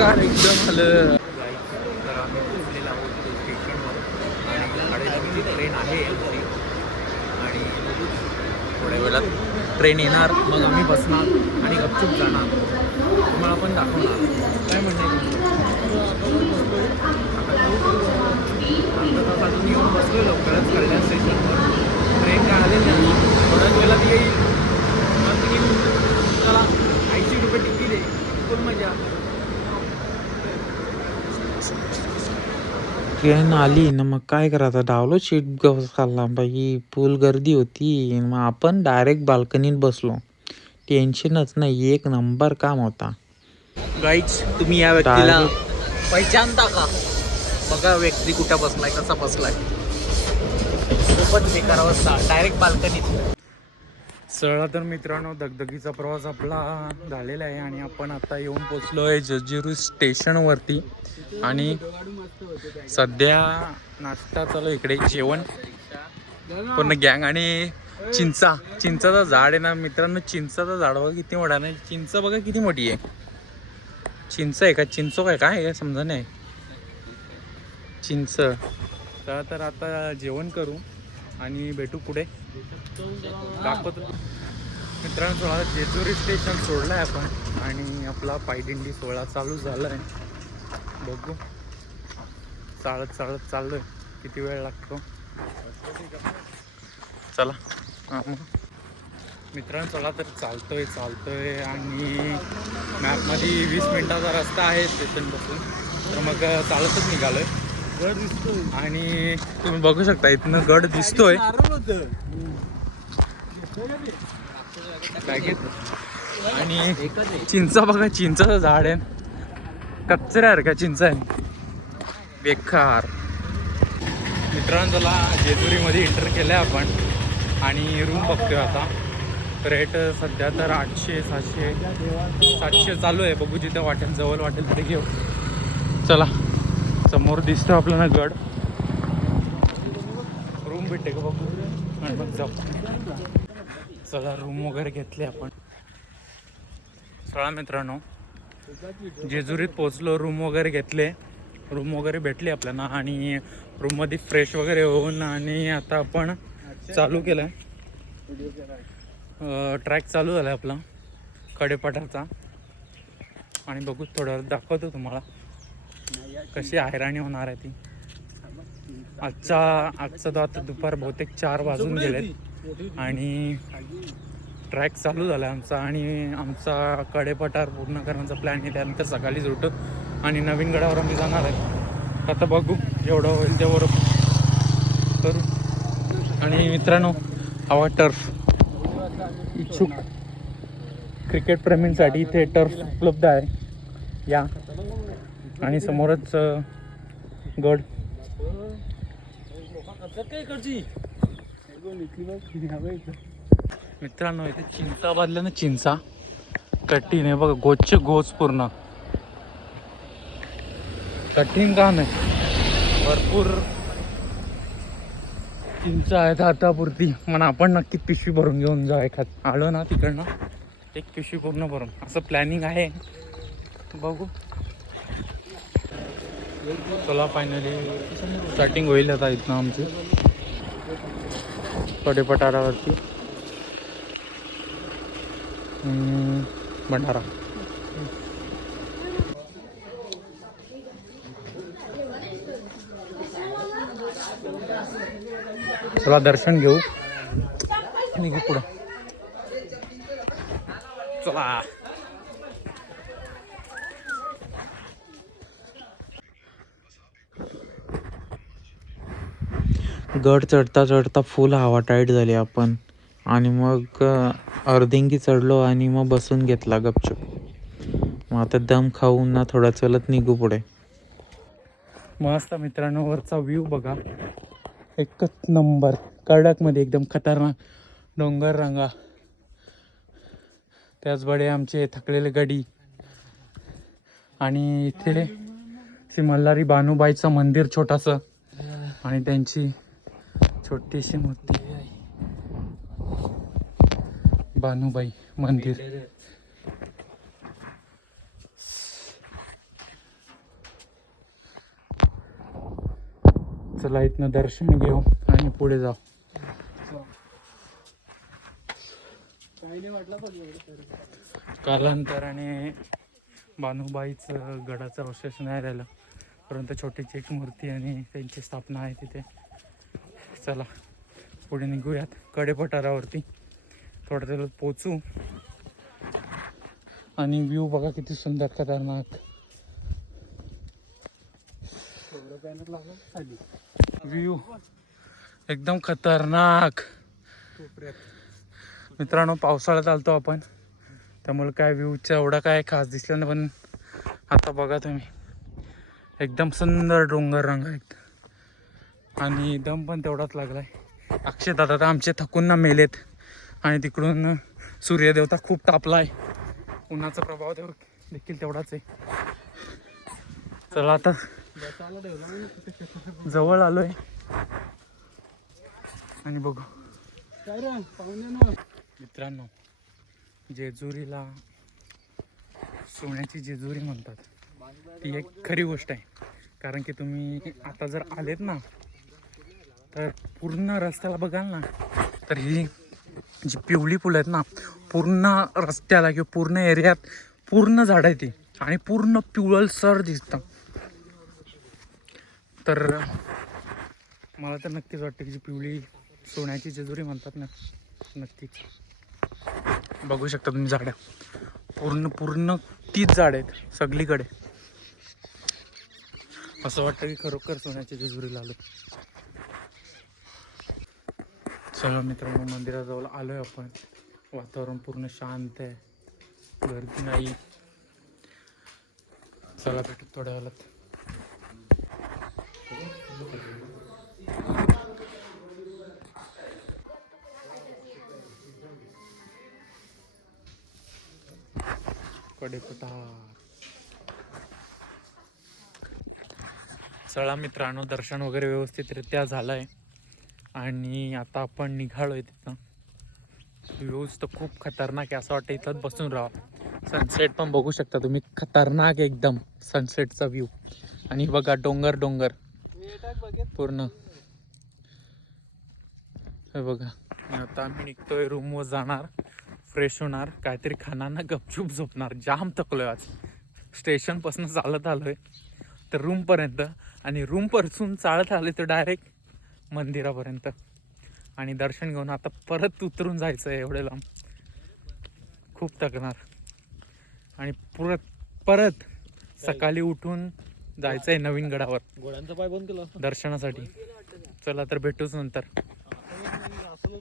बेकार एकदम आलं. तर आम्ही पोचलेलो आहोत स्टेशनवर आणि साडेनऊची ट्रेन आहे आणि थोड्या वेळात ट्रेन येणार मग आम्ही बसणार आणि गपचूप जाणार. तुम्हाला पण दाखवणार. काय म्हणणं आहे अजून येऊन बसलो लवकरच कल्याण स्टेशनवर ट्रेन काय आलेली नाही. थोड्याच वेळात येईल. मग ती चला ऐंशी रुपये तिकीट आहे फुल मजा ट्रेन आली ना मग काय करायचं डावलो सीट खाल्ला बाई फुल गर्दी होती. मग आपण डायरेक्ट बाल्कनीत बसलो. टेन्शनच नाही. एक नंबर काम होता. गाईच तुम्ही या व्यक्तीला. पहिचानता का? बघा व्यक्ती कुठं बसलाय कसा बसलाय. खूपच बेकार अवस्था डायरेक्ट बाल्कनीत सगळा तर मित्रांनो दगदगीचा प्रवास आपला झालेला आहे आणि आपण आता येऊन पोचलो आहे जजिरू स्टेशनवरती आणि सध्या नाश्ता चालू आहे. इकडे जेवण. पूर्ण गँग आणि चिंचा. चिंचाचं झाड आहे ना मित्रांनो चिंचाचं झाड बघा किती मोठा नाही चिंच बघा किती मोठी आहे. चिंच आहे का? चिंचो काय? काय आहे? का समजा नाही. चिंच. तर आता जेवण करू आणि भेटू पुढे. दाखवतो. मित्रांनो सोळा जेजुरी स्टेशन सोडलं आहे आपण. आणि आपला पायदिंडी सोहळा चालू झाला आहे बघू. चालत चालत चाललो किती वेळ लागतो? चला. हा. मित्रांनो चला तर चालतोय चालतोय आणि मॅपमध्ये वीस मिनिटाचा रस्ता आहे स्टेशनपासून तर मग चालतच निघालोय. आणि तुम्ही बघू शकता इथनं गड दिसतोय. आणि चिंचा बघा चिंचाचं झाड आहे. कचऱ्यासारखा चिंच आहे. बेकार. मित्रांनो चला जेजुरीमध्ये एंटर केलं आहे आपण आणि रूम बघतोय आता. रेट सध्या तर आठशे सातशे सातशे चालू आहे. बघू जिथे वाटेल जवळ वाटेल तिथे घेऊ. चला समोर दिसतो आपल्याला गड. रूम भेटते का बघू? आणि मग जाऊ. चला रूम वगैरे घेतले आपण. चला मित्रांनो जेजुरीत पोचलो रूम वगैरे घेतले. रूम वगैरे भेटली आपल्याला आणि रूममध्ये फ्रेश वगैरे होऊन आणि आता आपण चालू केलं आहे ट्रॅक चालू झाला आहे आपला कडेपठारचा. आणि बघू थोडं दाखवतो तुम्हाला. कशी हैराणी होणार आहे ती. आजचा आजचा तो आता दुपार बहुतेक चार वाजून गेलेत. आणि ट्रॅक चालू झाला आहे आमचा आणि आमचा कडेपठार पूर्ण करण्याचा प्लॅन आहे. त्यानंतर सकाळीच उठू आणि नवीन गडावर आम्ही जाणार आहे. आता बघू जेवढं होईल तेवढं. करू. आणि मित्रांनो हवा टर्फ इच्छुक क्रिकेट प्रेमींसाठी इथे टर्फ उपलब्ध आहे. या. आणि समोरच गड. मित्रांनो इथे चिंचा बाजल्यानं ना चिंचा. कठीण आहे बघा गोच्छ गोच पूर्ण कठीण काम आहे. भरपूर चिंच आहेत हातापुरती म्हणून आपण नक्की पिशवी भरून घेऊन जाऊ एखाद. आलो ना तिकडनं. एक पिशवी पूर्ण भरून. असं प्लॅनिंग आहे. बघू. चला फायनली स्टार्टिंग होईल आता इथनं आमची. कडेपठारावरती हम्म, भंडारा. चला दर्शन घेऊ. निघू पुढं. चला. गड चढता चढता फुल हवा टाईट झाली आपण. आणि मग अर्धिंगी चढलो आणि मग बसून घेतला गपचूप. मग आता दम खाऊन ना थोडा चलत निघू पुढे. मस्त मित्रांनो वरचा व्ह्यू बघा. एकच नंबर. कडकमध्ये एकदम खतरनाक डोंगर रांगा. त्याचबडे आमचे थकलेले गडी. आणि इथे श्री मल्हारी बानुबाईचं मंदिर छोटंसं. आणि त्यांची छोटीशी मूर्ती. बानुबाई मंदिर. चला इथनं दर्शन घेऊ आणि पुढे जाऊ. काही नाही कालांतराने बानुबाईच गडाचं अवशेष नाही राहिलं. परंतु छोटीची एक मूर्ती आणि त्यांची स्थापना आहे तिथे. चला पुढे निघूयात कडेपठारावरती. थोड्या वेळात पोचू. आणि व्ह्यू बघा किती सुंदर खतरनाक एवढं बॅनर लागलं खाली व्ह्यू एकदम खतरनाक. मित्रांनो पावसाळ्यात आलतो आपण. त्यामुळे काय व्ह्यूचा एवढा काय खास दिसला नाही पण आता बघा तुम्ही. एकदम सुंदर डोंगर रंग आहेत. आणि दम पण तेवढाच लागलाय. अक्षय दादा तर आमचे थकून ना मेलेत. आणि तिकडून सूर्यदेवता खूप तापलाय. उन्हाचा प्रभाव तेव- देखील तेवढाच आहे. चला आता जवळ आलोय. आणि बघू. मित्रांनो जेजुरीला सोन्याची जेजुरी म्हणतात. ती एक खरी गोष्ट आहे. कारण की तुम्ही आता जर आलेत ना तर पूर्ण रस्त्याला बघाल ना तर ही जी पिवळी फुलं आहेत ना पूर्ण रस्त्याला किंवा पूर्ण एरियात पूर्ण झाड आहे ती. आणि पूर्ण पिवळसर दिसतं तर मला तर नक्कीच वाटतं की जी पिवळी सोन्याची जेजुरी म्हणतात ना नक्कीच. बघू शकता तुम्ही झाडं. पूर्ण पूर्ण तीच झाड आहेत सगळीकडे. असं वाटतं की खरोखर सोन्याची जेजुरीला आलो चला मित्रांनो मंदिराजवळ आलोय आपण. वातावरण पूर्ण शांत आहे. गर्दी नाही. चला भेटू थोड्या वेळात. कडेपठार चला मित्रांनो दर्शन वगैरे व्यवस्थितरित्या झालं आहे आणि आता आपण निघालो आहे तिथं. व्ह्यूज तर खूप खतरनाक आहे असं वाटतं इथंच बसून राहा. सनसेट पण बघू शकता तुम्ही. खतरनाक एकदम सनसेटचा व्ह्यू आणि बघा डोंगर डोंगर. पूर्ण. हे बघा. आता आम्ही निघतोय रूमवर जाणार. फ्रेश होणार काहीतरी खाणार ना गपचूप झोपणार. जाम थकलोय आज. स्टेशनपासून चालत आलोय. तर रूमपर्यंत आणि रूमपासून चालत आले तर डायरेक्ट मंदिरापर्यंत. आणि दर्शन घेऊन आता परत उतरून जायचं आहे एवढे लांब. खूप थकणार. आणि परत परत सकाळी उठून जायचं आहे नवीन गडावर. घोड्यांचा पाय बंद केला दर्शनासाठी. चला तर भेटूच नंतर.